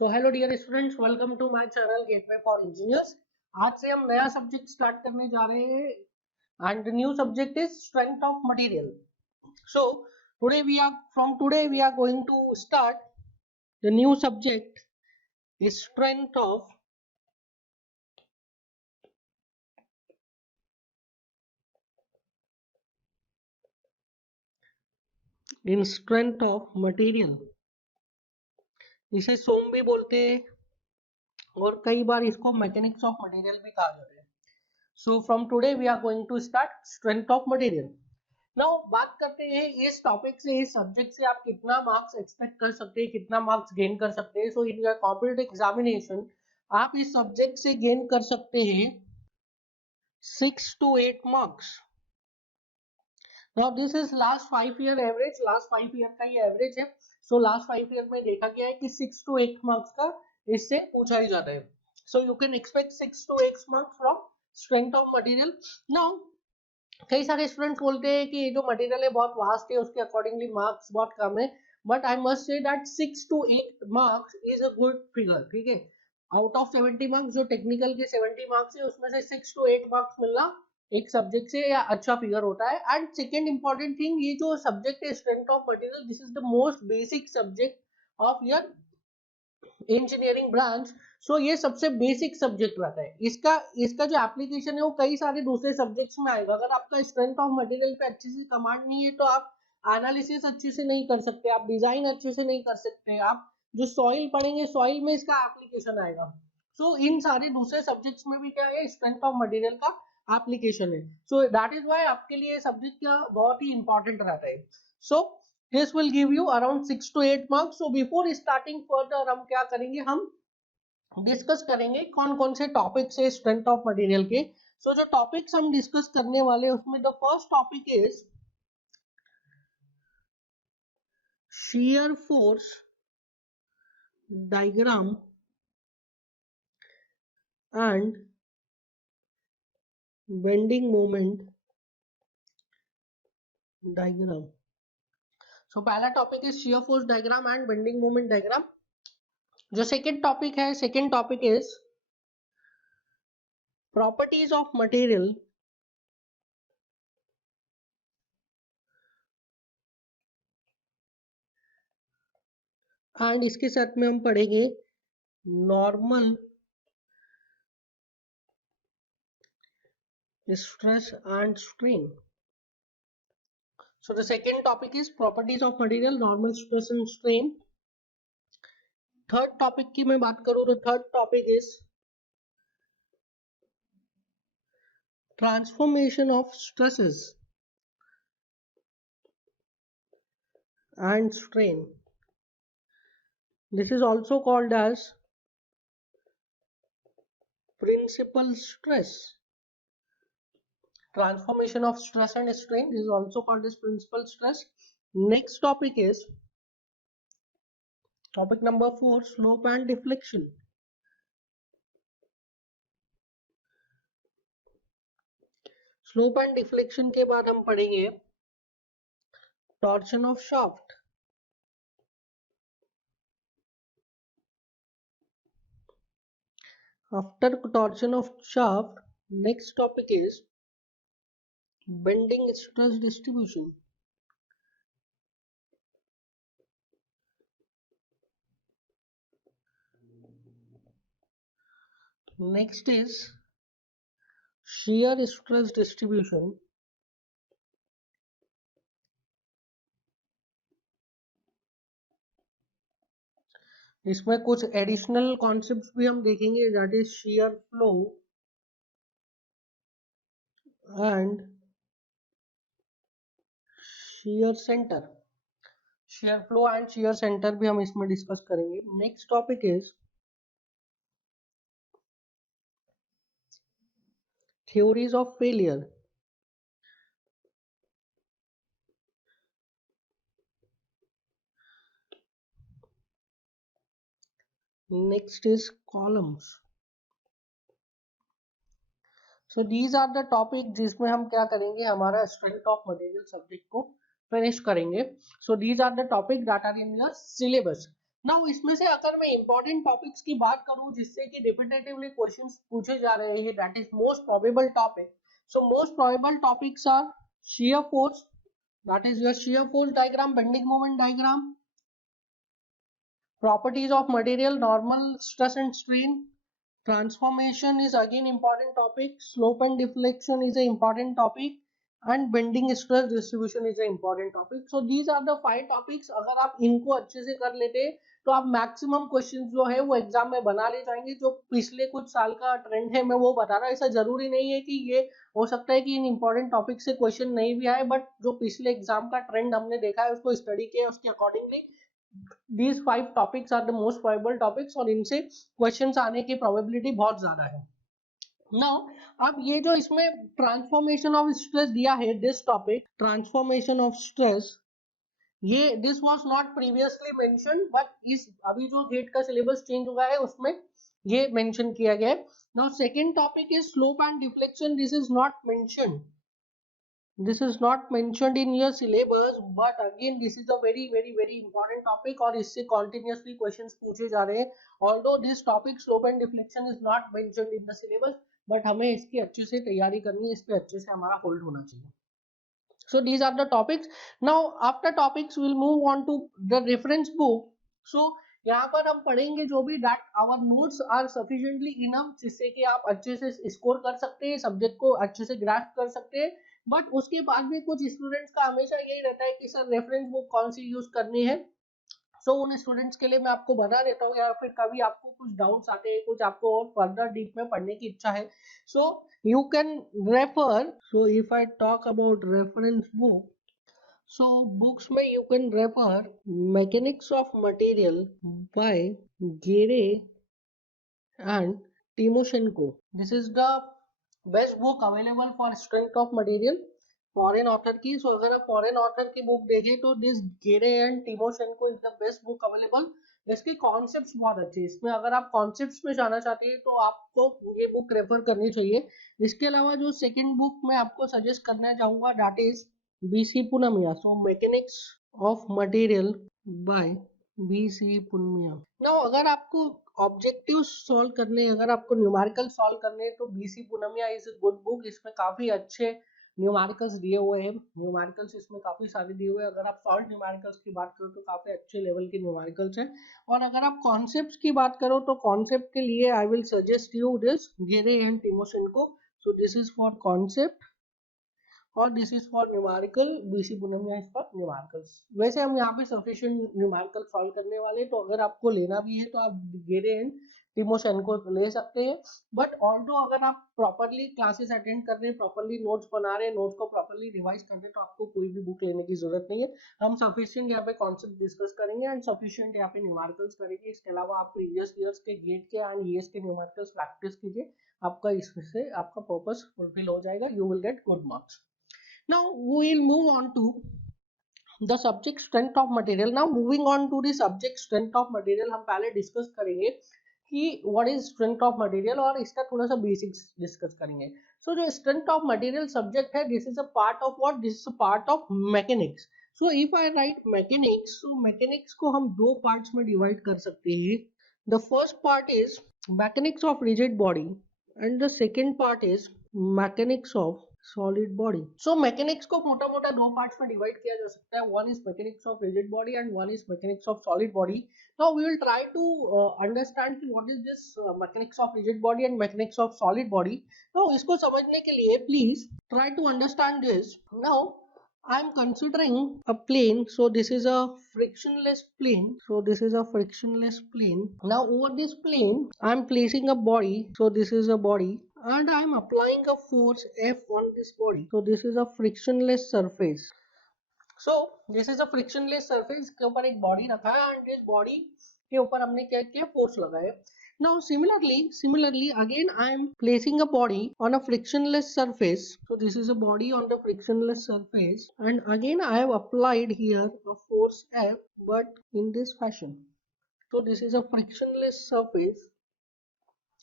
So hello dear students, welcome to my channel gateway for engineers. आज से हम नया सब्जेक्ट स्टार्ट करने जा रहे हैं and the new subject is strength of material. So today we are going to start the new subject is strength of material. इसे SOM भी बोलते हैं और कई बार इसको मैकेनिक्स ऑफ मटेरियल भी कहा जाता है। So from today we are going to start strength of material. Now बात करते हैं इस टॉपिक से, इस सब्जेक्ट से आप कितना मार्क्स एक्सपेक्ट कर सकते हैं, कितना मार्क्स गेन कर सकते हैं। सो इन योर कॉम्पिटिटिव एग्जामिनेशन आप इस सब्जेक्ट से गेन कर सकते हैं 6 to 8 marks. Now this is last 5 year average, last 5 year का ही एवरेज है। सो लास्ट 5 ईयर में देखा गया है कि 6 to 8 मार्क्स का इससे पूछा ही जाता है। So you can expect 6 to 8 marks from strength of material. Now कई सारे स्टूडेंट्स बोलते हैं कि ये जो मटेरियल है बहुत वास्ट है, उसके अकॉर्डिंगली मार्क्स बहुत कम है, but I must say that 6 to 8 marks is a good figure. ठीक है, आउट ऑफ 70 मार्क्स जो टेक्निकल के 70 मार्क्स है उसमें से 6 to 8 मार्क्स मिलना एक सब्जेक्ट से या अच्छा फिगर होता है। एंड सेकेंड इंपॉर्टेंट थिंग, ये जो सब्जेक्ट है strength of material, this is the most basic subject of your engineering branch. So ये सबसे बेसिक सब्जेक्ट रहता है। इसका इसका जो एप्लीकेशन है वो कई सारे दूसरे सब्जेक्ट्स में आएगा। अगर आपका स्ट्रेंथ ऑफ मटेरियल पे अच्छे से कमांड नहीं है तो आप एनालिसिस अच्छे से नहीं कर सकते, आप डिजाइन अच्छे से नहीं कर सकते, आप जो सॉइल पढ़ेंगे सॉइल में इसका एप्लीकेशन आएगा। सो इन सारे दूसरे सब्जेक्ट्स में भी क्या है, स्ट्रेंथ ऑफ मटेरियल का एप्लीकेशन है। सो दैट इज वाई आपके लिए सब्जेक्ट क्या बहुत ही इंपॉर्टेंट रहता है। सो this will give you around 6 to 8 marks. So before starting further हम क्या करेंगे, हम डिस्कस करेंगे कौन कौन से टॉपिक्स है स्ट्रेंथ ऑफ मटेरियल के। सो जो टॉपिक्स हम डिस्कस करने वाले हैं उसमें the first topic is shear force diagram and bending moment diagram। सो पहला topic is shear force diagram and bending moment diagram। जो सेकेंड टॉपिक है, second topic is properties of material and इसके साथ में हम पढ़ेंगे normal stress and strain। So the second topic is properties of material, normal stress and strain। Third topic की मैं बात करूं तो third topic is transformation of stresses and strain। This is also called as principal stress। Transformation of stress and strain, this is also called as principal stress। Next topic is topic number 4, slope and deflection। Slope and deflection के बाद हम पढ़ेंगे torsion of shaft. After torsion of shaft, next topic is bending stress distribution। Next is shear stress distribution। इसमें कुछ additional concepts भी हम देखेंगे, that is shear flow and shear center। shear flow and shear center भी हम इसमें discuss करेंगे। Next topic is theories of failure। Next is columns। So these are the topic जिसमें हम क्या करेंगे, हमारा स्ट्रेंथ ऑफ मटेरियल सब्जेक्ट को फिनिश करेंगे। So these are the topic that are in your syllabus. Now इसमें से अगर मैं इंपॉर्टेंट टॉपिक्स की बात करूं जिससे कि रिपीटेटिवली क्वेश्चंस पूछे जा रहे हैं, that is most probable topic. So most probable topics are shear force, that is your shear force diagram, bending moment diagram, properties of material, normal, stress and strain, transformation is again important topic, slope and deflection is an important topic, and bending stress distribution is an important topic. So these are the 5 topics. अगर आप इनको अच्छे से कर लेते तो आप maximum questions जो है वो एग्जाम में बना ले जाएंगे. जो पिछले कुछ साल का ट्रेंड है मैं वो बता रहा हूँ. ऐसा जरूरी नहीं है कि ये हो सकता है कि इन इंपॉर्टेंट टॉपिक से क्वेश्चन नहीं भी आए, बट जो पिछले एग्जाम का ट्रेंड हमने देखा है उसको स्टडी किया, उसके accordingly these 5 topics are the most probable topics और इनसे क्वेश्चंस आने की प्रोबेबिलिटी बहुत ज्यादा है. नाउ अब ये जो इसमें ट्रांसफॉर्मेशन ऑफ स्ट्रेस दिया है, this topic transformation of stress, ये this was not previously mention, but इस अभी जो गेट का सिलेबस चेंज हुआ है उसमें ये मेंशन किया गया है. Now second topic is slope and deflection. This is not mentioned, this is not mentioned in your syllabus, but again this is a very important topic और इससे continuously questions पूछे जा रहे हैं. although this topic slope and deflection is not mentioned in the syllabus, but हमें इसकी अच्छे से तैयारी करनी है, इस पे अच्छे से हमारा होल्ड होना चाहिए. So these are the topics. Now after topics we'll move on to the reference book. So यहाँ पर हम पढ़ेंगे जो भी that our notes are sufficiently enough जिससे कि आप अच्छे से स्कोर कर सकते हैं, सब्जेक्ट को अच्छे से ग्रास्प कर सकते हैं. बट उसके बाद भी कुछ स्टूडेंट्स का हमेशा यही रहता है कि सर रेफरेंस बुक कौन सी यूज करनी है. सो उन स्टूडेंट्स के लिए मैं आपको बता देता हूँ, या फिर कभी आपको कुछ डाउट्स आते हैं, कुछ आपको और फर्दर डीप में पढ़ने की इच्छा है, so you can refer. So if I talk about reference book, so books में you can refer Mechanics of Material by Gere and Timoshenko. This is the best book available for strength of material, foreign author की. सो अगर आप foreign author की book देखें तो this Gere and Timoshenko is the best book available. इसके concepts बहुत अच्छे हैं. इसमें अगर आप कॉन्सेप्ट्स में जाना चाहते हैं तो आपको ये बुक रेफर करनी चाहिए. इसके अलावा जो सेकंड बुक मैं आपको सजेस्ट करना चाहूंगा that is BC Punamia. So mechanics of material by BC Punamia. Now अगर आपको ऑब्जेक्टिव सॉल्व करने, अगर आपको न्यूमेरिकल सॉल्व करने, तो BC Punmia is a good book. इसमें काफी अच्छे न्यूमेरिकल्स दिए हुए हैं. न्यूमेरिकल्स इसमें काफी सारे दिए हुए हैं. अगर आप सॉल्व न्यूमेरिकल्स की बात करो तो काफी अच्छे लेवल के न्यूमेरिकल्स हैं. और अगर आप कॉन्सेप्ट्स की बात करो तो कॉन्सेप्ट के लिए I will suggest you this Gere and Timoshenko. So this is for concept और this is for numerical. BC Punmia is for numericals. वैसे हम यहाँ पे सफिशिएंट न्यूमेरिकल सॉल्व करने वाले, तो अगर आपको लेना भी है तो आप गेरे एंड टिमोशेंको ले सकते हैं. बट ऑल्दो अगर आप प्रॉपरली क्लासेस अटेंड कर रहे हैं, प्रॉपरली नोट्स बना रहे हैं, नोट्स को प्रॉपरली रिवाइज कर रहे हैं, तो आपको कोई भी बुक लेने की जरूरत नहीं है. हम सफिशिएंट यहाँ पे कॉन्सेप्ट डिस्कस करेंगे एंड सफिशिएंट यहाँ पे न्यूमेरिकल्स करेंगे. इसके अलावा आप प्रीवियस ईयर्स के गेट के एंड ईएस के न्यूमेरिकल्स प्रैक्टिस कीजिए. आपका इससे आपका पर्पस फुलफिल हो जाएगा. You will get good marks. Now we will move on to the subject strength of material. Now moving on to the subject strength of material, हम पहले discuss करेंगे कि what is strength of material और इसका थोड़ा सा basics discuss करेंगे. So जो strength of material सब्जेक्ट है, this is a part of what? This is a part of mechanics. So if I write mechanics, so mechanics को हम दो पार्ट्स में डिवाइड कर सकते हैं. The first part is mechanics of rigid body and the second part is mechanics of solid body. So mechanics को मोटा मोटा दो पार्ट्स में डिवाइड किया जा सकता है. one is mechanics of rigid body and one is mechanics of solid body. Now we will try to understand what is this mechanics of rigid body and mechanics of solid body. Now इसको समझने के लिए please try to understand this. Now I am considering a plane. So this is a frictionless plane. So this is a frictionless plane. Now over this plane I am placing a body. So this is a body and I am applying a force F on this body. So this is a frictionless surface. So this is a frictionless surface के ऊपर एक body रखा है and इस body के ऊपर हमने क्या किया, force लगाया. Now similarly again I am placing a body on a frictionless surface. So this is a body on the frictionless surface and again I have applied here a force F, but in this fashion. So this is a frictionless surface.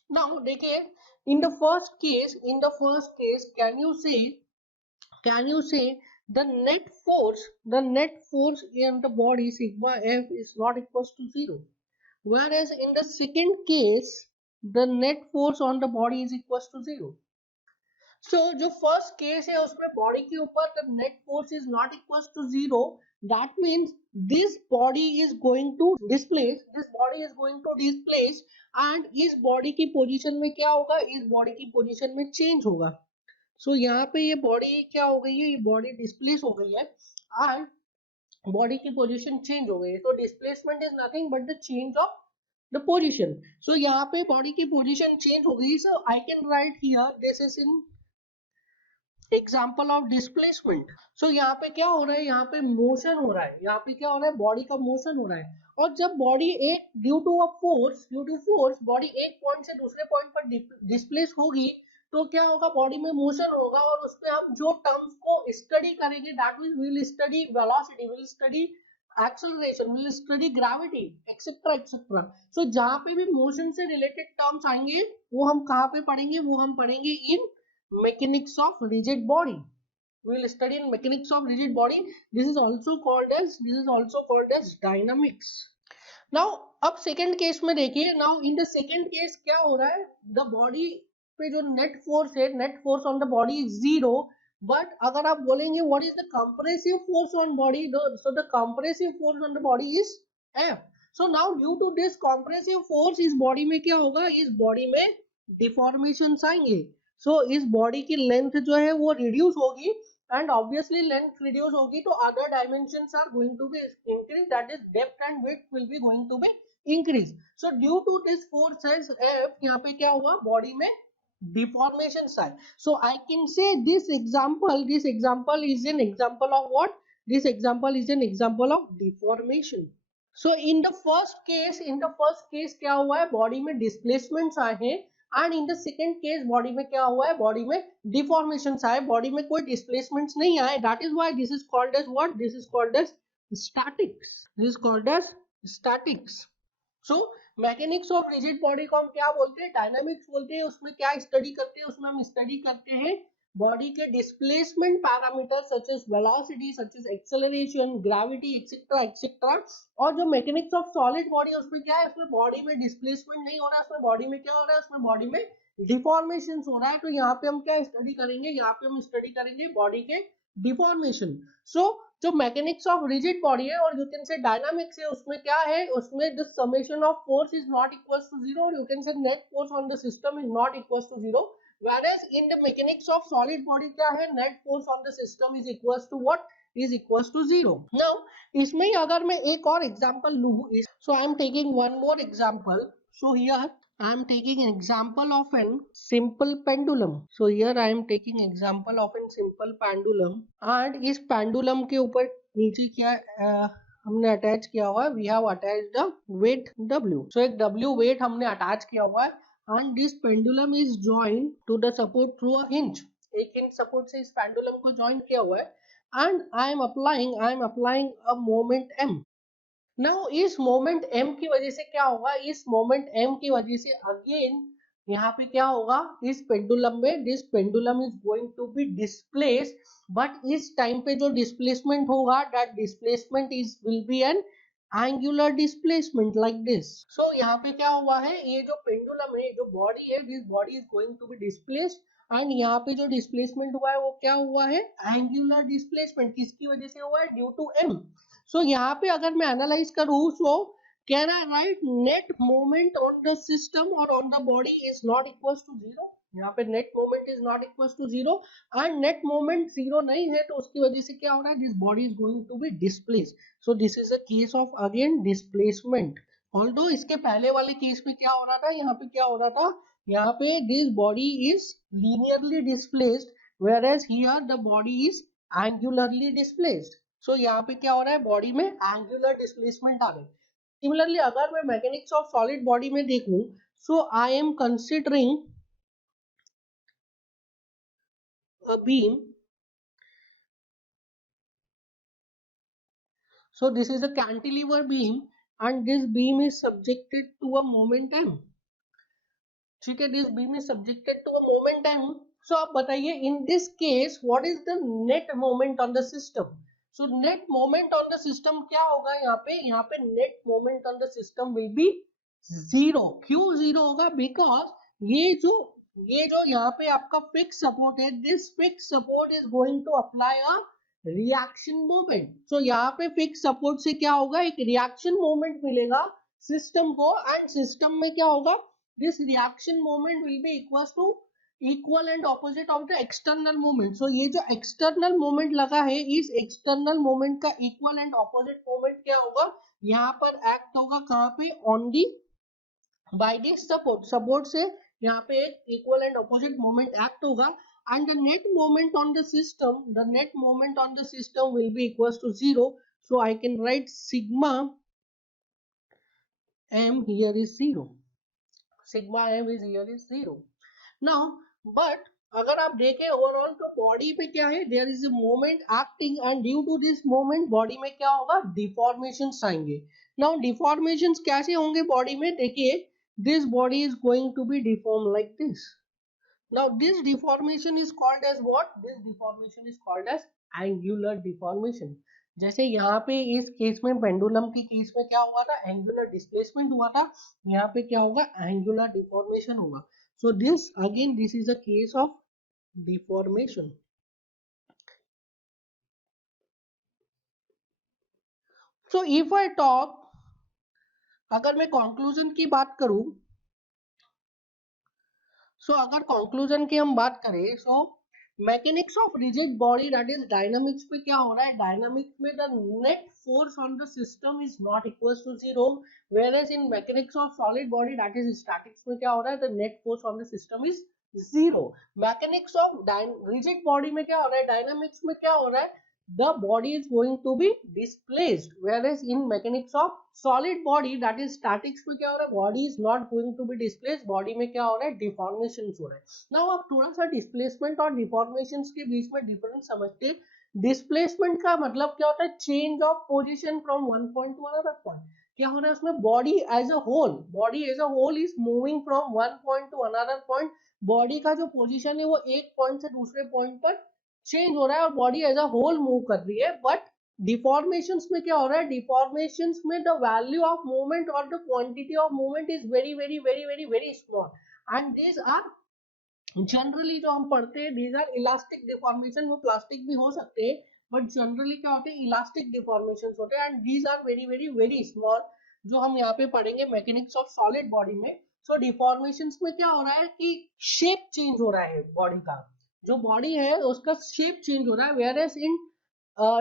Now देखिए, in the first case can you say the net force in the body sigma F is not equals to 0. whereas in the second case the net force on the body is equals to 0. So जो first case है उसमें body के ऊपर the net force is not equals to 0, that means this body is going to displace and इस body की position में क्या होगा, इस बॉडी की पोजीशन में चेंज होगा. सो यहाँ पे ये बॉडी क्या हो गई है, ये बॉडी डिस्प्लेस हो गई है एंड बॉडी की पोजीशन चेंज हो गई है. तो displacement is nothing but the change of the position. So यहाँ पे बॉडी की पोजीशन चेंज हो गई. So I can write here this is in example of displacement. So यहाँ पे क्या हो रहा है, यहाँ पे मोशन हो रहा है, यहाँ पे क्या हो रहा है, बॉडी का मोशन हो रहा है. और जब बॉडी एक ड्यू टू फोर्स बॉडी एक पॉइंट से दूसरे पॉइंट पर डिस्प्लेस होगी तो क्या होगा, बॉडी में मोशन होगा और उसमें हम जो टर्म्स को स्टडी करेंगे that means we will study velocity, will study acceleration, will study gravity etcetera etcetera. So जहाँ पे भी मोशन से रिलेटेड टर्म्स आएंगे वो हम कहाँ पे पढ़ेंगे, वो हम पढ़ेंगे इन mechanics of rigid body. We will study in mechanics of rigid body. This is also called as dynamics. Now अब second case में देखिए. Now in the second case क्या हो रहा है, the body पे जो net force है, net force on the body is 0. But अगर आप बोलेंगे what is the compressive force on body, so the compressive force on the body is F. So now due to this compressive force इस body में क्या होगा, इस body में deformations आएंगे. सो इस बॉडी की लेंथ जो है वो रिड्यूस होगी एंड ऑब्वियसली लेंथ रिड्यूस होगी तो other dimensions are going to be increase, that is depth and width will be going to be increase. So due to this forces F यहाँ पे क्या हुआ, बॉडी में deformations आए. So I can say this example is an example of what, this example is an example of deformation. So in the first case क्या हुआ है, body में डिस्प्लेसमेंट्स आए हैं and in the second case body में क्या हुआ है, बॉडी में डिफॉर्मेशंस आए, बॉडी में कोई डिस्प्लेसमेंट्स नहीं आए. That is why this is called as what, this is called as statics. This is called as statics. So mechanics of rigid body को हम क्या बोलते हैं, डायनामिक्स बोलते हैं. उसमें क्या स्टडी करते हैं, उसमें हम स्टडी करते हैं बॉडी के displacement parameter such as velocity, such as acceleration, gravity etcetera etcetera. और जो मैकेनिक्स ऑफ सॉलिड बॉडी है उसमें क्या है, उसमें बॉडी में डिस्प्लेसमेंट नहीं हो रहा है, उसमें बॉडी में क्या हो रहा है, उसमें बॉडी में डिफॉर्मेशन हो रहा है. तो यहाँ पे हम क्या स्टडी करेंगे, यहाँ पे हम स्टडी करेंगे बॉडी के डिफॉर्मेशन. सो जो मैकेनिक्स ऑफ रिजिड बॉडी है और यू कैन से डायनामिक्स है, उसमें क्या है, उसमें the summation of force is not equals to 0 और you can say net force on the system is not equals to 0. whereas in the mechanics of solid body क्या है, net force on the system is equals to what, is equals to 0. now इसमें अगर मैं एक और example लूं, so I am taking one more example. So here I am taking an example of a simple pendulum. So here I am taking example of a simple pendulum and इस pendulum के ऊपर नीचे क्या हमने attach किया हुआ है, we have attached the weight W. So एक W weight हमने अटैच किया हुआ है and this pendulum is joined to the support through a hinge. एक hinge support से इस pendulum को join किया हुआ है and I am applying a moment M. Now इस moment M की वजह से क्या होगा, इस moment M की वजह से again यहाँ पे क्या होगा, इस pendulum में this pendulum is going to be displaced, but इस time पे जो displacement होगा that displacement is will be an angular displacement like this. So यहाँ पे क्या हुआ है, ये जो पेंडुलम है, जो बॉडी है, this body is going to be displaced and यहाँ पे जो displacement हुआ है वो क्या हुआ है, angular displacement. किसकी वजह से हुआ है, due to M. So यहाँ पे अगर मैं analyze करूँ, so can I write net moment on the system or on the body is not equals to 0. यहाँ पे net moment is not equals to 0 and net moment 0 नहीं है तो उसकी वजह से क्या हो रहा है, this body is going to be displaced. So this is a case of again displacement. Although इसके पहले वाले केस में क्या हो रहा था, यहाँ पे क्या हो रहा था, यहाँ पे this body is linearly displaced whereas here the body is angularly displaced. So यहाँ पे क्या हो रहा है, बॉडी में angular displacement आ गई. Similarly अगर मैं मैकेनिक्स ऑफ सॉलिड बॉडी में देखूं, so I am considering a beam. So this is a cantilever beam and this beam is subjected to a moment M. ठीक है, this beam is subjected to a moment M. So आप बताइए in this case what is the net moment on the system. So net moment on the system क्या होगा, यहाँ पे net moment on the system will be zero. क्यों zero होगा? Because ये जो यहाँ पे आपका फिक्स सपोर्ट है, this fix support is going to apply a reaction moment. So यहाँ पे फिक्स सपोर्ट से क्या होगा? एक रिएक्शन मोमेंट मिलेगा सिस्टम को, एंड सिस्टम में क्या होगा? This reaction moment will be equal and opposite of the external moment. So ये जो एक्सटर्नल मोमेंट लगा है, इस एक्सटर्नल मोमेंट का इक्वल एंड ऑपोजिट मोमेंट क्या होगा? यहाँ पर एक्ट होगा कहाँ पे? On the by this support. Support से यहाँ पे एक equal and opposite moment act होगा, and the net moment on the system will be equals to 0. So I can write sigma m here is 0. Sigma m is here is 0. Now but अगर आप देखें overall तो body पे क्या है? There is a moment acting, and due to this moment body में क्या होगा? डिफॉर्मेशंस आएंगे। नाउ डिफॉर्मेशंस कैसे होंगे बॉडी में? देखिए, this body is going to be deform like this. Now this deformation is called as what? This deformation is called as angular deformation. जैसे यहाँ पे इस केस में, पेंडुलम की केस में क्या हुआ था? एंगुलर डिस्प्लेसमेंट हुआ था। यहाँ पे क्या होगा? एंगुलर डिफॉर्मेशन होगा। So this again, this is a case of deformation. So if I talk, अगर मैं conclusion की बात करूं, अगर कंक्लूजन की हम बात करें, mechanics of rigid body that is dynamics पे क्या हो रहा है? डायनामिक्स में the net force on the system is not equal to 0, whereas in mechanics of solid body that is statics में क्या हो रहा है? the net force on the system is 0. Mechanics of rigid body में क्या हो रहा है? डायनामिक्स में क्या हो रहा है? the body is going to be displaced, whereas in mechanics of solid body that is statics में क्या हो रहा है? body is not going to be displaced, body में क्या हो रहा है? deformations हो रहा है। now आप थोड़ा सा displacement और deformations के बीच में difference समझते हैं। displacement का मतलब क्या होता है? change of position from one point to another point। क्या हो रहा है उसमें? body as a whole is moving from one point to another point। body का जो position है वो एक point से दूसरे point पर चेंज हो रहा है और body as a whole move कर रही है। बट डिफॉर्मेशंस में क्या हो रहा है? डिफॉर्मेशंस में द वैल्यू ऑफ मूवमेंट और the quantity of movement is very very very very very small, and these are generally जो हम पढ़ते हैं, दीज आर इलास्टिक डिफॉर्मेशन। वो प्लास्टिक भी हो सकते हैं, बट जनरली क्या होते हैं? इलास्टिक डिफॉर्मेशन होते हैं, and these are very very very small, जो हम यहाँ पे पढ़ेंगे मैकेनिक्स ऑफ सॉलिड बॉडी में। सो डिफॉर्मेशंस में क्या हो रहा है कि शेप चेंज हो रहा है बॉडी का, जो बॉडी है उसका शेप चेंज हो रहा है, whereas in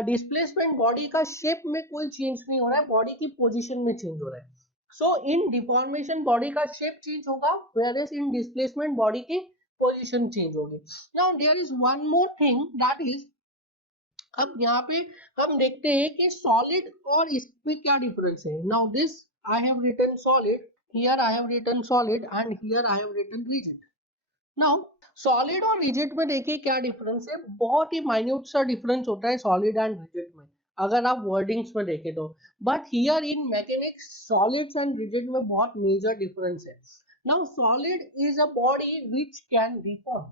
displacement body का शेप में कोई चेंज नहीं हो रहा है, बॉडी की पोजीशन में चेंज हो रहा है। सो इन डिफॉर्मेशन बॉडी का शेप चेंज होगा, whereas in displacement body की पोजीशन चेंज होगी। Now there is one more thing that is, अब यहाँ पे हम देखते हैं कि सॉलिड और इसमें क्या डिफरेंस है। Now this I have written solid, here I have written solid, and here I have written rigid. Now solid और रिजिड में देखिए क्या डिफरेंस है। बहुत ही माइन्यूट सा डिफरेंस होता है सॉलिड एंड रिजिड में, अगर आप वर्डिंग्स में देखें तो। But here in mechanics solids and rigid में बहुत मेजर डिफरेंस है। Now solid is a body which can deform.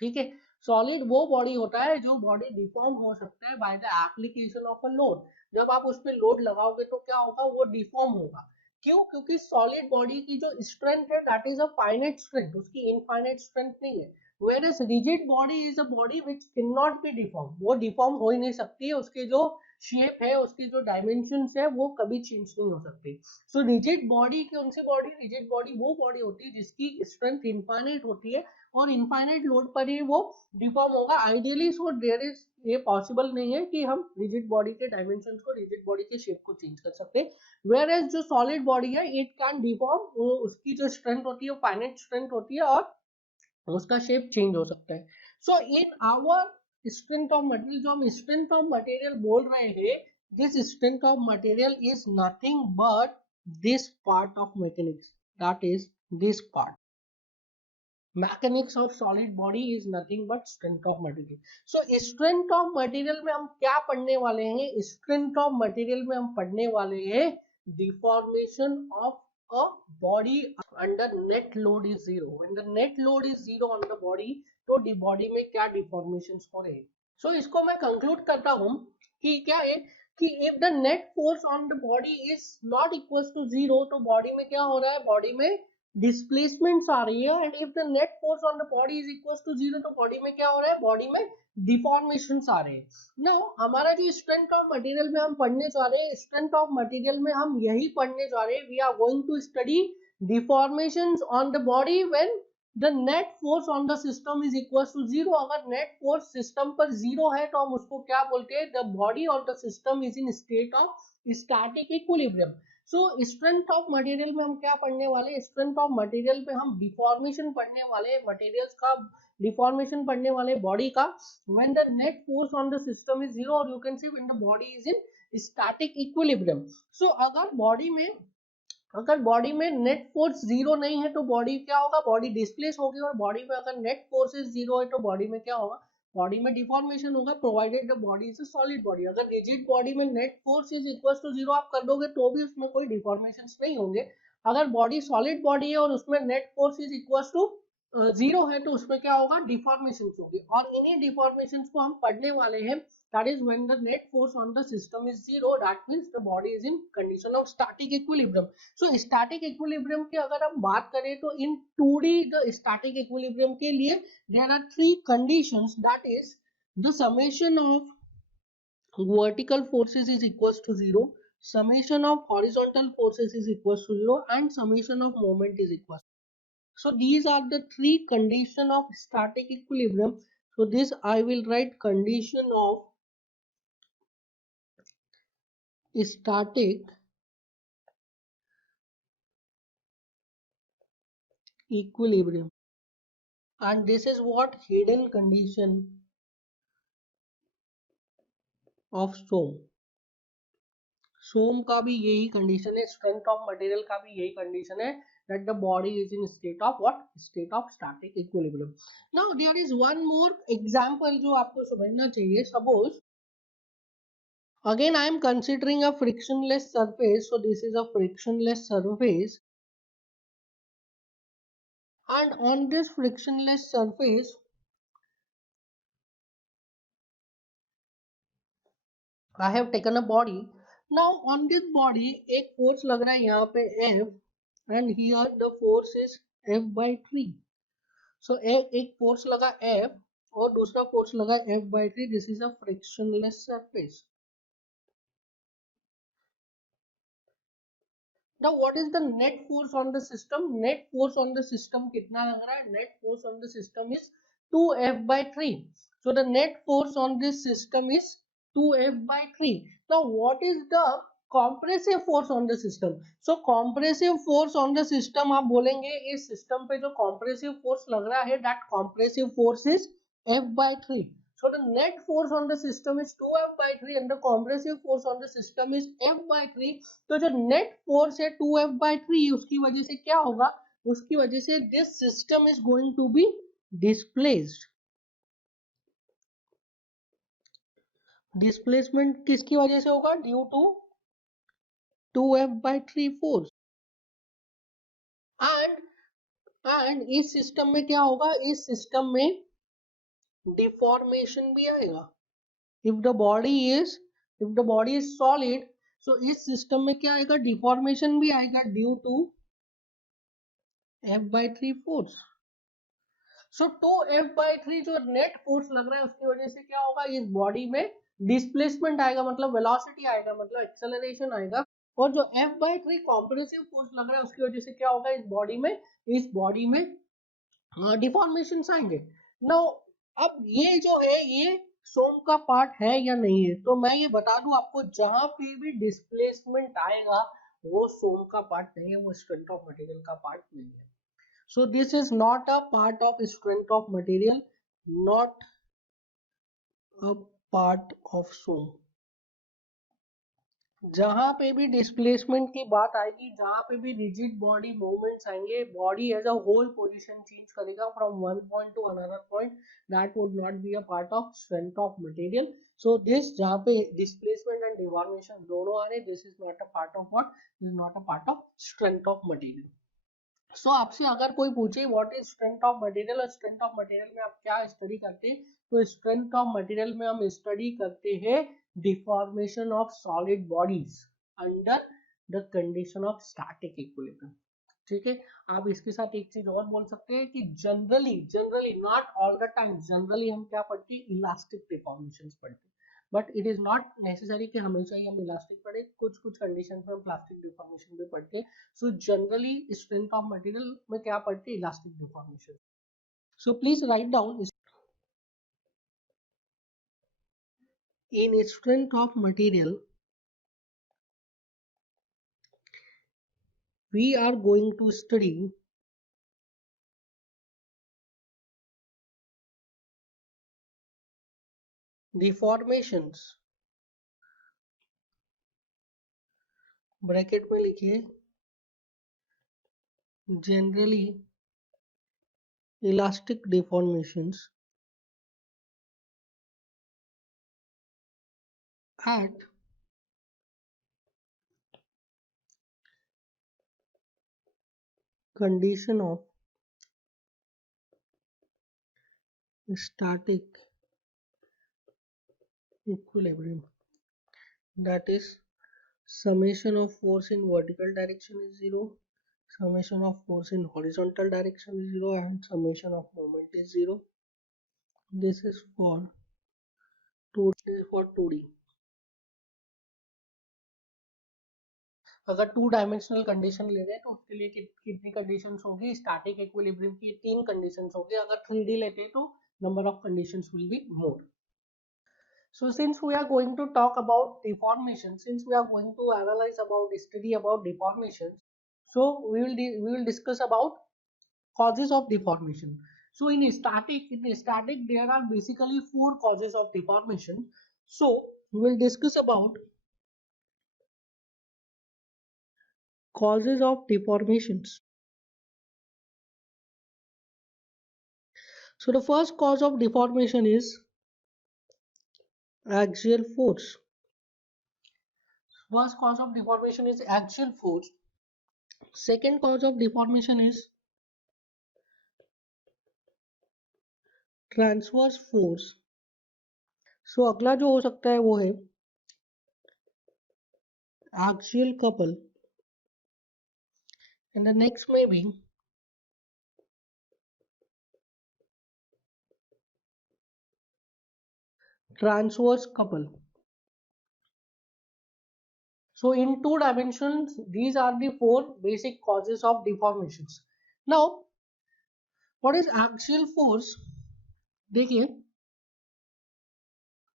ठीक है, सॉलिड वो बॉडी होता है जो बॉडी डिफॉर्म हो सकता है by the application of a load. जब आप उस पर लोड लगाओगे तो क्या होगा? वो डिफॉर्म होगा। क्यों? क्योंकि सॉलिड बॉडी की जो स्ट्रेंथ है that is a finite strength, उसकी इनफाइनाइट स्ट्रेंथ नहीं है। whereas rigid body is a body which cannot be deformed, वो डिफॉर्म हो ही नहीं सकती है, उसके जो शेप है, उसके जो डायमेंशंस है वो कभी चेंज नहीं हो सकती। सो रिजिड बॉडी कौन सी बॉडी? रिजिड बॉडी वो बॉडी होती है जिसकी स्ट्रेंथ इनफाइनाइट होती है और इनफाइनाइट लोड पर ही वो डिफॉर्म होगा आइडियली। सो देयर इज, ये पॉसिबल नहीं है कि हम रिजिड बॉडी के डायमेंशंस को, रिजिड बॉडी के शेप को चेंज कर सकते हैं। वेयर एज जो सॉलिड बॉडी है इट कैन डिफॉर्म, वो उसकी जो स्ट्रेंथ होती है वो फाइनाइट स्ट्रेंथ होती है और उसका शेप चेंज हो सकता है। So in our strength of material, जो हम स्ट्रेंथ ऑफ मटेरियल बोल रहे हैं, this strength of material is nothing but this part of mechanics, that is this part. Mechanics of solid body is nothing but strength of material. So strength of material में हम क्या पढ़ने वाले हैं? Strength of material में हम पढ़ने वाले हैं deformation of a body under net load is zero. When the net load is zero on the body, तो बॉडी में क्या डिफॉर्मेशंस हो रहे हैं। सो इसको मैं कंक्लूड करता हूं कि क्या है, कि if the net force on the body is not equal to zero, तो बॉडी में क्या हो रहा है, बॉडी में डिस्प्लेसमेंट्स आ रही है। And if the net force on the body is equal to zero, तो बॉडी में क्या हो रहा है, बॉडी में डिफॉर्मेशंस आ रहे हैं। नाउ हमारा जो स्ट्रेंथ ऑफ मटेरियल में हम पढ़ने जा रहे हैं, स्ट्रेंथ ऑफ मटेरियल में हम यही पढ़ने जा रहे हैं, we are going to study deformations on the body when the net force on the system is equal to zero. अगर नेट फोर्स सिस्टम पर जीरो है तो हम उसको क्या बोलते हैं, द बॉडी और the system is in state of static equilibrium. So strength of material में हम क्या पढ़ने वाले, स्ट्रेंथ ऑफ मटेरियल में हम डिफॉर्मेशन पढ़ने वाले, मटेरियल्स का डिफॉर्मेशन पढ़ने वाले बॉडी का, when the net force on the system is zero, और you can see when the body is in static equilibrium. So अगर बॉडी में नेट फोर्स जीरो नहीं है तो बॉडी क्या होगा, बॉडी डिस्प्लेस होगी। और बॉडी में अगर नेट फोर्स जीरो है तो बॉडी में क्या होगा, बॉडी में डिफॉर्मेशन होगा, provided the body is a solid body. अगर रिजिड बॉडी में net force is equal to zero आप कर दोगे तो भी उसमें कोई डिफॉर्मेशन नहीं होंगे। अगर बॉडी सॉलिड बॉडी है और उसमें net force is equal to zero है तो उसमें क्या होगा, डिफॉर्मेशन होगी। और इन्हीं डिफॉर्मेशन को हम पढ़ने वाले हैं, that is when the net force on the system is zero, that means the body is in condition of static equilibrium. So static equilibrium की अगर हम बात करें तो in 2D the static equilibrium के लिए there are three conditions, that is the summation of vertical forces is equals to zero, summation of horizontal forces is equals to zero, and summation of moment is equals. So these are the three condition of static equilibrium. So this I will write condition of static equilibrium, and this is what hidden condition of सोम का भी यही condition है, strength of material का भी यही condition है, that the body is in state of what, state of static equilibrium. Now there is one more example जो आपको समझना चाहिए. Suppose again I am considering a frictionless surface, so this is a frictionless surface, and on this frictionless surface I have taken a body. Now on this body एक force लग रहा है यहाँ पे F, and here the force is F by 3. So एक force लगा F और दूसरा फोर्स लगा F by 3. This is a frictionless surface. Now what is the net force on the system? Net force on the system कितना लग रहा है? Net force on the system is 2F by 3. So the net force on this system is 2F by 3. Now what is the compressive force on the system? So compressive force on the system आप बोलेंगे इस system पे जो compressive force लग रहा है, that compressive force is F by 3. So the net force on the system is 2F by 3 and the compressive force on the system is F by 3. तो जो net force है 2F by 3, उसकी वजह से क्या होगा, उसकी वजह से this system is going to be displaced. Displacement किसकी वजह से होगा, due to 2F by 3 force. And इस सिस्टम में क्या होगा, इस सिस्टम में डिफॉर्मेशन भी आएगा. If the body is solid, so इस सिस्टम में क्या आएगा, डिफॉर्मेशन भी आएगा due to F by 3 force. So 2F by 3 जो नेट फोर्स लग रहा है उसकी वजह से क्या होगा, इस बॉडी में डिस्प्लेसमेंट आएगा, मतलब वेलोसिटी आएगा, मतलब एक्सेलरेशन आएगा. और जो F by 3 कॉम्प्रेसिव फोर्स लग रहा है उसकी वजह से क्या होगा, इस बॉडी में डिफॉर्मेशन आएंगे. नाउ अब ये जो है ये सोम का पार्ट है या नहीं है, तो मैं ये बता दूं आपको, जहां पे भी डिस्प्लेसमेंट आएगा वो सोम का पार्ट नहीं है, वो स्ट्रेंथ ऑफ मटेरियल का पार्ट नहीं है. So this is not a part of strength of material, not a part of SOM. जहां पे भी डिस्प्लेसमेंट की बात आएगी, जहां पे भी रिजिड बॉडी मूवमेंट्स आएंगे, body as a whole position change करेगा from one point to another point, that would not be a part of strength of material. So this जहां पे डिस्प्लेसमेंट एंड डिफॉर्मेशन दोनों आ रहे, this is not a part of what, this is not a part of strength of material. So आपसे अगर कोई पूछे what is strength of material, और स्ट्रेंथ ऑफ मटेरियल में आप क्या स्टडी करते हैं, तो स्ट्रेंथ ऑफ मटेरियल में हम स्टडी करते हैं deformation of solid bodies under the condition of static equilibrium. ठीक है, आप इसके साथ एक चीज और बोल सकते हैं कि generally not all the time, generally हम क्या पढ़ते हैं, इलास्टिक डिफॉर्मेशंस पढ़ते हैं, but it is not necessary कि हमेशा ही हम इलास्टिक पढ़े, कुछ कुछ कंडीशन में हम प्लास्टिक डिफॉर्मेशन भी पढ़ते हैं. So generally strength of material में क्या पढ़ते हैं, elastic deformation. So please write down, in strength of material we are going to study deformations, bracket में लिखिए generally elastic deformations at condition of static equilibrium, that is summation of force in vertical direction is 0, summation of force in horizontal direction is 0, and summation of moment is 0. This is for 2D. अगर 2 dimensional condition ले रहे हैं तो उसके लिए कितनी conditions होगी, static equilibrium की 3 कंडीशंस होगी. अगर 3D लेते हैं तो number of conditions will be more. So since we are going to talk about deformation, since we are going to analyze about, study about deformation, so we will discuss about causes of deformation. So in static there are basically 4 causes of deformation. So we will discuss about causes of deformations. So the first cause of deformation is axial force. First cause of deformation is axial force. Second cause of deformation is transverse force. So अगला जो हो सकता है वो है axial couple, and the next may be transverse couple. So in 2 dimensions, these are the 4 basic causes of deformations. Now, what is axial force? देखिए,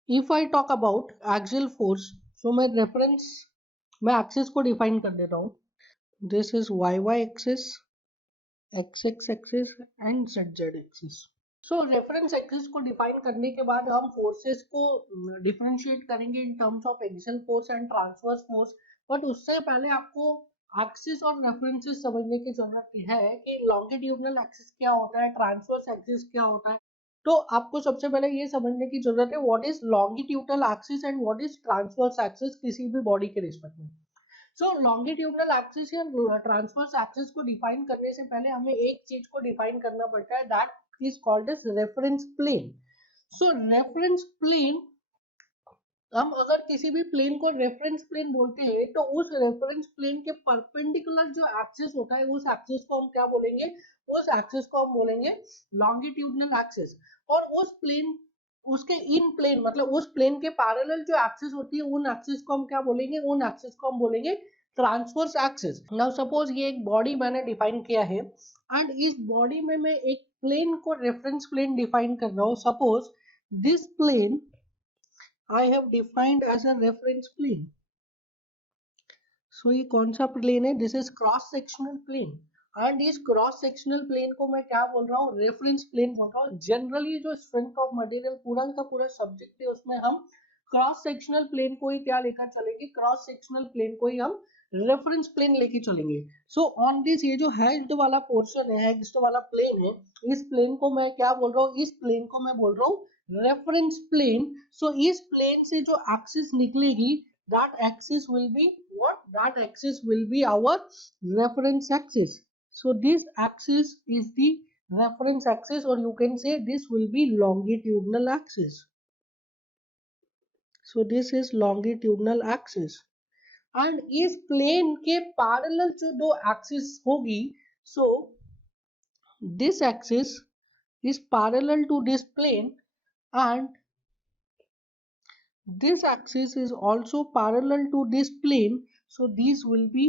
if I talk about axial force, so मैं axis को define कर देता हूँ. This is y axis, x axis and z axis. So reference axis को define करने के बाद हम फोर्सेस को डिफरेंशिएट करेंगे in terms of axial force and transverse force. But उससे पहले आपको एक्सिस और रेफरेंसेस समझने की जरूरत है कि लॉन्गिट्यूडनल एक्सिस क्या होता है, ट्रांसवर्स एक्सिस क्या होता है. तो आपको सबसे पहले ये समझने की जरूरत है what is longitudinal axis and what is transverse axis किसी भी बॉडी के रिस्पेक्ट में. सो लॉन्गिट्यूडनल एक्सिस या ट्रांसवर्स एक्सिस को डिफाइन करने से पहले हमें एक चीज को डिफाइन करना पड़ता है, that is called as reference plane. So reference plane, हम अगर किसी भी प्लेन को रेफरेंस प्लेन बोलते हैं तो उस रेफरेंस प्लेन के परपेंडिकुलर जो एक्सिस होता है उस एक्सिस को हम क्या बोलेंगे, उस एक्सिस को हम बोलेंगे लॉन्गिट्यूडनल एक्सिस. और उस प्लेन, उसके इन प्लेन मतलब उस प्लेन के पैरेलल जो एक्सिस होती है उन एक्सिस को हम क्या बोलेंगे, उन एक्सिस को हम बोलेंगे ट्रांसवर्स एक्सिस. नाउ सपोज ये एक बॉडी मैंने डिफाइन किया है एंड इस बॉडी में मैं एक प्लेन को रेफरेंस प्लेन डिफाइन कर रहा हूँ. Suppose this plane I have defined as a reference plane. So ये कौन सा प्लेन है, this is cross sectional plane. And इस क्रॉस सेक्शनल प्लेन को मैं क्या बोल रहा हूँ, रेफरेंस प्लेन बोल रहा हूँ. जनरली जो स्ट्रेंथ ऑफ मटेरियल पूरा का पूरा सब्जेक्ट है उसमें हम क्रॉस सेक्शनल प्लेन को ही क्या लेकर चलेंगे, क्रॉस सेक्शनल प्लेन को ही हम रेफरेंस प्लेन लेके चलेंगे. सो ऑन दिस, ये जो हेड वाला पोर्शन है, हेड वाला प्लेन है, इस प्लेन को मैं क्या बोल रहा हूँ, इस प्लेन को मैं बोल रहा हूँ रेफरेंस प्लेन. सो इस प्लेन से जो एक्सिस निकलेगी, that axis will be what, that axis will be our reference axis. So this axis is the reference axis, or you can say this will be longitudinal axis. So this is longitudinal axis. And इस plane के parallel जो दो axis होगी, so this axis is parallel to this plane and this axis is also parallel to this plane, so these will be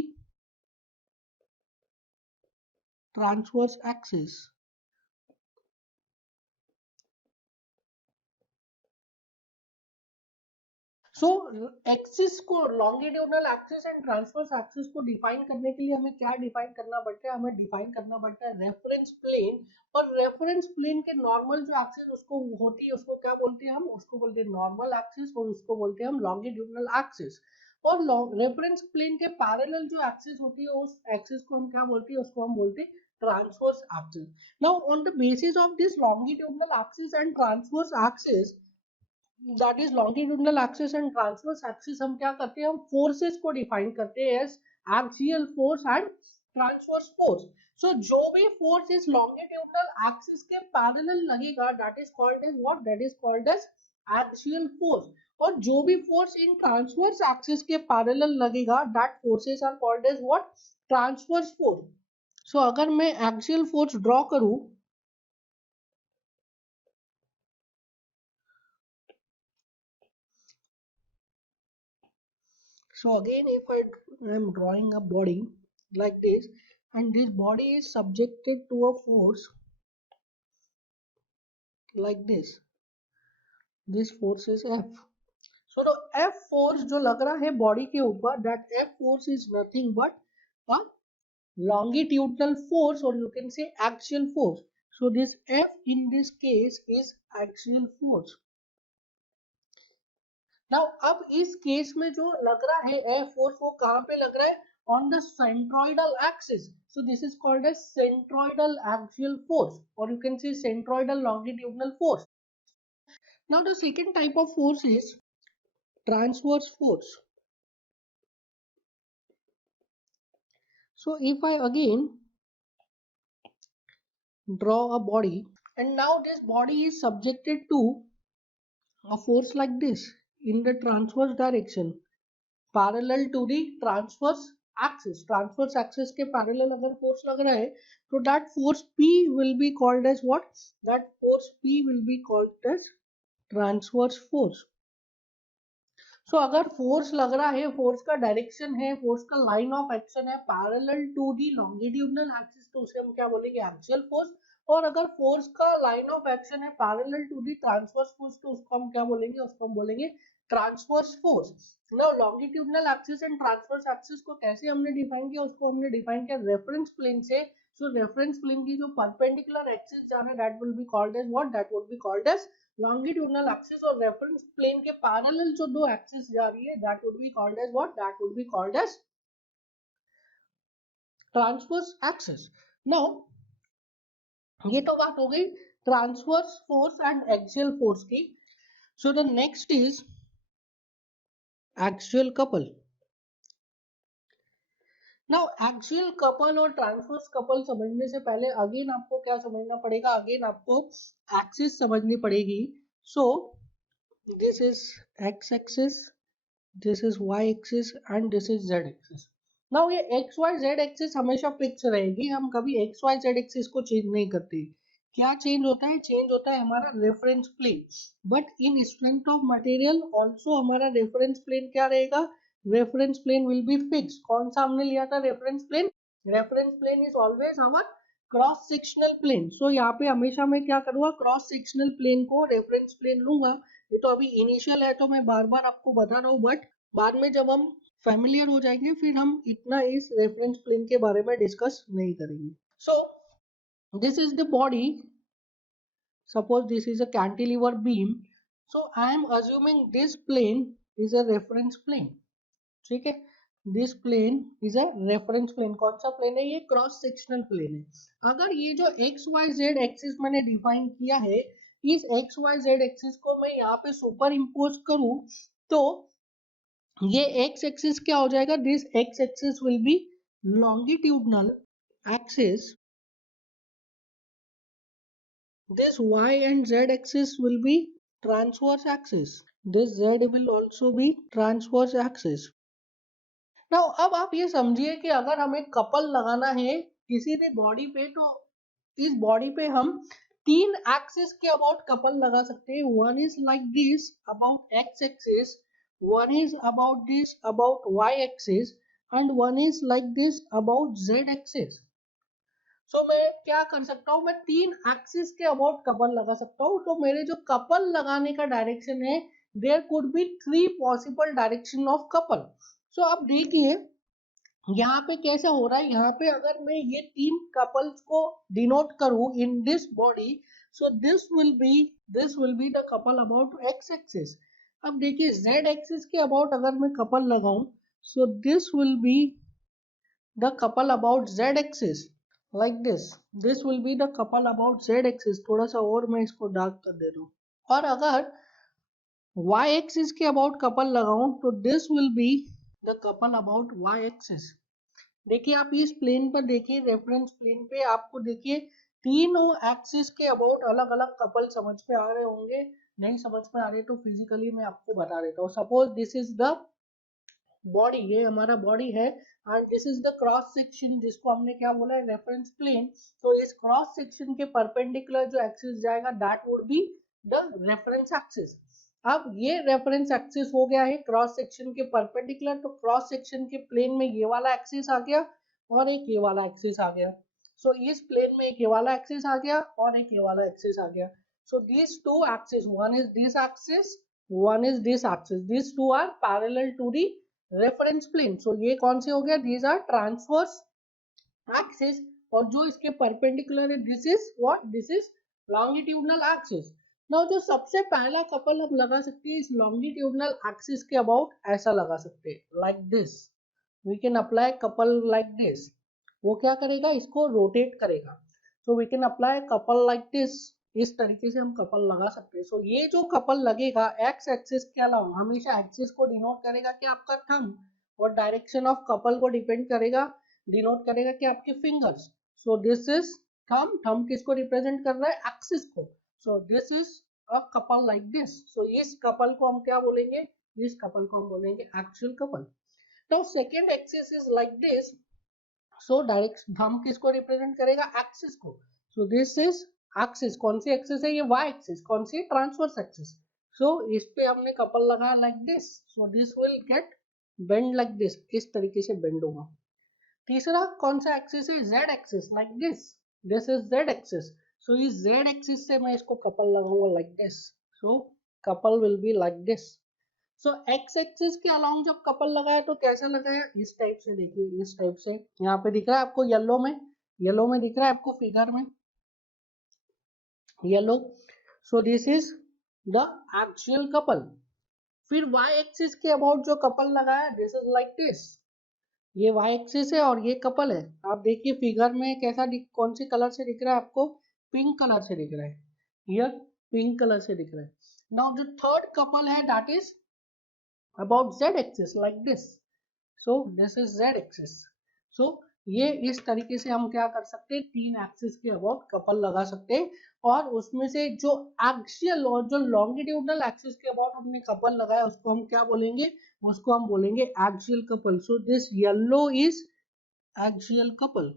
transverse axis. So axis को longitudinal axis and transverse axis को define करने के लिए हमें क्या define करना पड़ता है, हमें डिफाइन करना पड़ता है रेफरेंस प्लेन। और रेफरेंस प्लेन के नॉर्मल जो एक्सिस उसको होती है उसको क्या बोलते हैं हम, उसको बोलते हैं नॉर्मल एक्सिस और उसको बोलते हैं हम लॉन्गिट्यूडनल एक्सिस। और रेफरेंस प्लेन के पैरेलल जो एक्सिस होती है उस एक्सिस को हम क्या बोलते हैं, उसको हम बोलते हैं transverse axis. Now on the basis of this longitudinal axis and transverse axis, that is longitudinal axis and transverse axis, हम क्या करते हैं, हम फोर्सेस को डिफाइन करते हैं as axial force and transverse force. So जो भी फोर्स इस लॉन्गिट्यूडनल एक्सिस के पैरेलल लगेगा that is called as what, that is called as axial force. और जो भी फोर्स इन ट्रांसवर्स एक्सिस के पैरेलल लगेगा that forces are called as what, transverse force. So अगर मैं एक्सियल फोर्स ड्रॉ करूं, so again if I am drawing a body like this and this body is subjected to a force like this force is F. So the F force जो लग रहा है body के ऊपर, that F force is nothing but a longitudinal force or you can say axial force. So this F in this case is axial force. Now अब इस case में जो लग रहा है एफ फोर्स वो कहां पे लग रहा है, on the centroidal axis. So this is called as centroidal axial force और you can see centroidal longitudinal force. Now the second type of force is transverse force. So if I again draw a body and now this body is subjected to a force like this in the transverse direction parallel to the transverse axis. Transverse axis के parallel अगर force लग रहा है तो that force P will be called as what, that force P will be called as transverse force. So अगर force लग रहा है, फोर्स का डायरेक्शन है, फोर्स का लाइन ऑफ एक्शन है parallel to the longitudinal axis तो उसे हम क्या बोलेंगे, एक्सियल फोर्स। और अगर फोर्स का लाइन ऑफ एक्शन है parallel to the transverse force तो उसको हम क्या बोलेंगे, उसको हम बोलेंगे transverse force. Now longitudinal axis and transverse axis को कैसे हमने डिफाइन किया, उसको हमने डिफाइन किया रेफरेंस प्लेन से। सो रेफरेंस प्लेन की जो परपेंडिकुलर एक्सिस जा रहा है that will be called as what, that would be called as longitudinal axis. और रेफरेंस प्लेन के पैरेलल जो दो एक्सिस जा रही है that would be called as what, that would be called as transverse axis. Now ये तो बात हो गई transverse force and axial force की। So the next is axial couple. Now axial couple और ट्रांसवर्स कपल समझने से पहले अगेन आपको क्या समझना पड़ेगा, अगेन आपको एक्सिस समझनी पड़ेगी। सो this is x axis, this is y axis and this is z axis. now ये x y z axis हमेशा फिक्स रहेगी, हम कभी x y z axis को चेंज नहीं करते। क्या चेंज होता है, चेंज होता है हमारा reference plane. But in strength of material also हमारा रेफरेंस प्लेन क्या रहेगा, reference plane will be fix. कौन सा हमने लिया था reference plane, reference plane is always our cross sectional plane. So यहाँ पे हमेशा मैं क्या करूंगा, क्रॉस सेक्शनल प्लेन को रेफरेंस प्लेन लूंगा। ये तो अभी इनिशियल है तो मैं बार बार आपको बता रहा हूँ, बट बाद में जब हम फेमिलियर हो जाएंगे फिर हम इतना इस रेफरेंस प्लेन के बारे में डिस्कस नहीं करेंगे। So this is the body, suppose this is a cantilever beam. So I am assuming this plane is a reference plane, ठीक है। This plane is a reference plane. कौन सा प्लेन है, ये क्रॉस सेक्शनल प्लेन है। अगर ये जो एक्स वाई जेड एक्सिस मैंने डिफाइन किया है, इस एक्स वाई जेड एक्सिस को मैं यहाँ पे सुपर इम्पोज करूं तो ये एक्स एक्सिस क्या हो जाएगा, this x axis will be longitudinal axis, this y and z axis will be transverse axis. This Z will also be transverse axis. Now अब आप ये समझिए कि अगर हमें कपल लगाना है किसी भी बॉडी पे, तो इस बॉडी पे हम तीन एक्सिस के अबाउट कपल लगा सकते हैं. One is like this about X axis, one is about this about Y axis, and one is like this about Z axis. So मैं क्या कर सकता हूँ, मैं तीन एक्सिस के अबाउट कपल लगा सकता हूँ. तो मेरे जो कपल लगाने का डायरेक्शन है, there could be three possible direction of couple. So अब देखिए यहाँ पे कैसा हो रहा है. यहाँ पे अगर मैं ये तीन कपल्स को डिनोट करूं in this body, so this will be the couple about X axis. अब देखिए जेड एक्सिस के अबाउट अगर मैं कपल लगाऊं, so this will be the couple about Z axis like this will be the couple about Z axis. थोड़ा सा और मैं इसको डार्क कर दे रहा हूँ. और अगर y एक्सिस के अबाउट कपल लगाऊं, तो this will be the couple about y axis. देखिए आप इस प्लेन पर देखिए, रेफरेंस प्लेन पे आपको देखिए तीनों एक्सिस के अबाउट अलग अलग कपल समझ में आ रहे होंगे. नहीं समझ में आ रहे तो फिजिकली मैं आपको बता देता हूँ. Suppose this is the body, ये हमारा बॉडी है, and this is the cross section जिसको हमने क्या बोला है, रेफरेंस प्लेन. तो इस क्रॉस सेक्शन के परपेंडिकुलर जो एक्सिस जाएगा, that would be the reference axis. अब ये रेफरेंस एक्सिस हो गया है क्रॉस सेक्शन के परपेंडिकुलर. तो क्रॉस सेक्शन के प्लेन में ये वाला एक्सिस आ गया और एक ये वाला एक्सिस आ गया. सो इस प्लेन में एक ये वाला एक्सिस आ गया और एक ये वाला एक्सिस आ गया. So this two axis, one is this axis, one is this axis, these two are parallel to the reference plane. so ये कौन से हो गया, these are transverse axis. और जो इसके perpendicular है, this is what, this is longitudinal axis. now जो सबसे पहला कपल हम लगा सकते हैं इस longitudinal axis के about ऐसा लगा सकते हैं like this. we can apply couple like this. वो क्या करेगा, इसको रोटेट करेगा. so we can apply couple like this. इस तरीके से हम कपल लगा सकते हैं. सो ये जो कपल लगेगा एक्स एक्सिस के अलावा, हमेशा एक्सिस को डिनोट करेगा कि आपका थंब, और डायरेक्शन ऑफ कपल को डिपेंड करेगा, डिनोट करेगा कि आपके fingers. So this is thumb. Thumb किसको रिप्रेजेंट कर रहा है, एक्सिस को. So this is a couple like this. So इस कपल को हम क्या बोलेंगे, इस कपल को हम बोलेंगे actual couple. Now second axis is like this. So direct thumb किसको रिप्रेजेंट करेगा, एक्सिस को. So this is axis. कौन सी एक्सिस है, ये y एक्सिस. कौन सी, ट्रांसवर्स एक्सिस. सो इस पे हमने कपल लगाया like this. So this will get bend like this. इस तरीके से बेंड होगा. तीसरा कौन सा एक्सिस है, z axis like this. This is z axis. So इस z एक्सिस से मैं इसको कपल लगाऊंगा like this. So couple will be like this. So X axis के अलाउंग जब कपल लगाया तो कैसा लगाया, इस टाइप से. देखिए इस टाइप से यहाँ पे दिख रहा है आपको, येलो में दिख रहा है आपको फिगर में, yellow. So this is the actual couple. फिर y एक्सिस के अबाउट जो कपल लगाया, दिस इज लाइक दिस. ये y एक्सिस है और ये कपल है. आप देखिए फिगर में कैसा कौन सी कलर से दिख रहा है आपको, पिंक कलर से दिख रहा है. हियर पिंक कलर से दिख रहा है. नाउ जो थर्ड कपल है, that is about z axis like this. so this is z axis. so ये इस तरीके से हम क्या कर सकते हैं, तीन एक्सिस के अबाउट कपल लगा सकते हैं. और उसमें से जो एक्सियल और जो लॉन्गिट्यूडनल एक्सिस के अबाउट हमने कपल लगाया, उसको हम क्या बोलेंगे, उसको हम बोलेंगे axial couple. So this yellow is axial couple.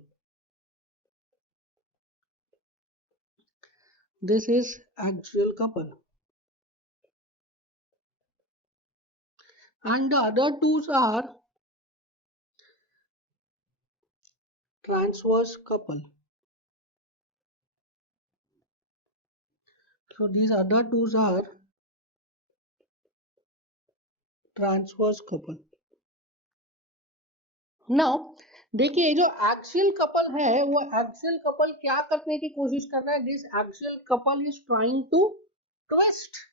This is axial couple. and the other two are transverse couple. so these other two are transverse couple. Now देखिए जो एक्सियल कपल है, वो एक्सियल कपल क्या करने की कोशिश कर रहा है, this axial couple is trying to twist.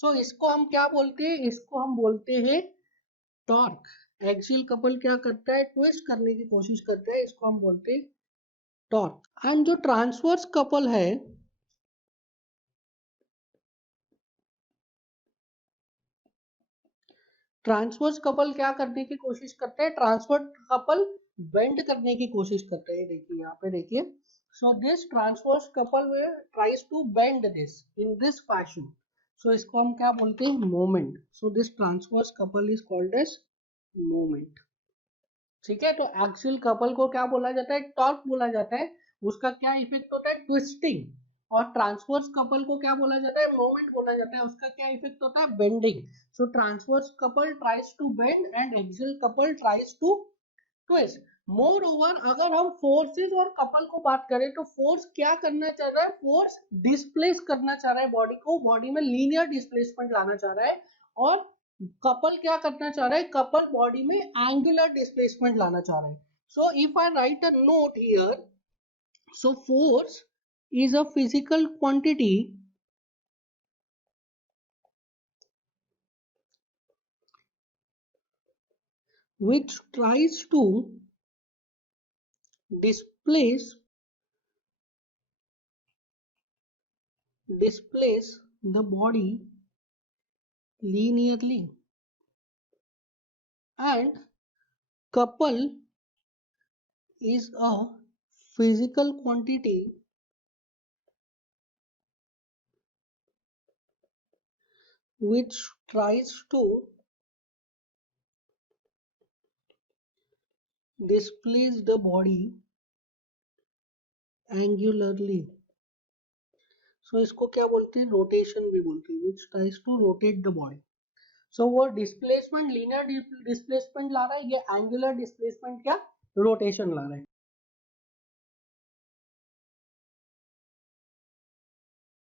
So इसको हम क्या बोलते हैं, इसको हम बोलते हैं टॉर्क. एक्सियल कपल क्या करता है, ट्विस्ट करने की कोशिश करता है, इसको हम बोलते हैं टॉर्क. एंड जो ट्रांसवर्स कपल है, ट्रांसवर्स कपल क्या करने की कोशिश करते हैं, ट्रांसवर्स कपल बेंड करने की कोशिश करते हैं. देखिए यहाँ पे देखिए. So this transverse couple tries to bend this in this fashion. So इसको हम क्या बोलते हैं, moment. So this transverse couple is called as moment. ठीक है, तो एक्सियल कपल को क्या बोला जाता है, टॉर्क बोला जाता है. उसका क्या इफेक्ट होता है, ट्विस्टिंग. और ट्रांसवर्स कपल को क्या बोला जाता है, मोमेंट बोला जाता है. उसका क्या इफेक्ट होता है, bending. So transverse couple tries to bend and axial couple tries to twist. Moreover अगर हम फोर्सेस और कपल को बात करें तो फोर्स क्या करना चाह रहा है, फोर्स डिस्प्लेस करना चाह रहा है बॉडी को, बॉडी में लीनियर डिस्प्लेसमेंट लाना चाह रहा है. और कपल क्या करना चाह रहा है, कपल बॉडी में एंगुलर डिस्प्लेसमेंट लाना चाह रहा है. सो if I right a note here, so force is a physical quantity which tries to displace the body linearly, and couple is a physical quantity which tries to displace the body angularly. So इसको क्या बोलते हैं, rotation भी बोलते हैं, which tries to rotate the body. So वो displacement linear displacement ला रहा है, ये एंगुलर डिस्प्लेसमेंट क्या, रोटेशन ला रहा है.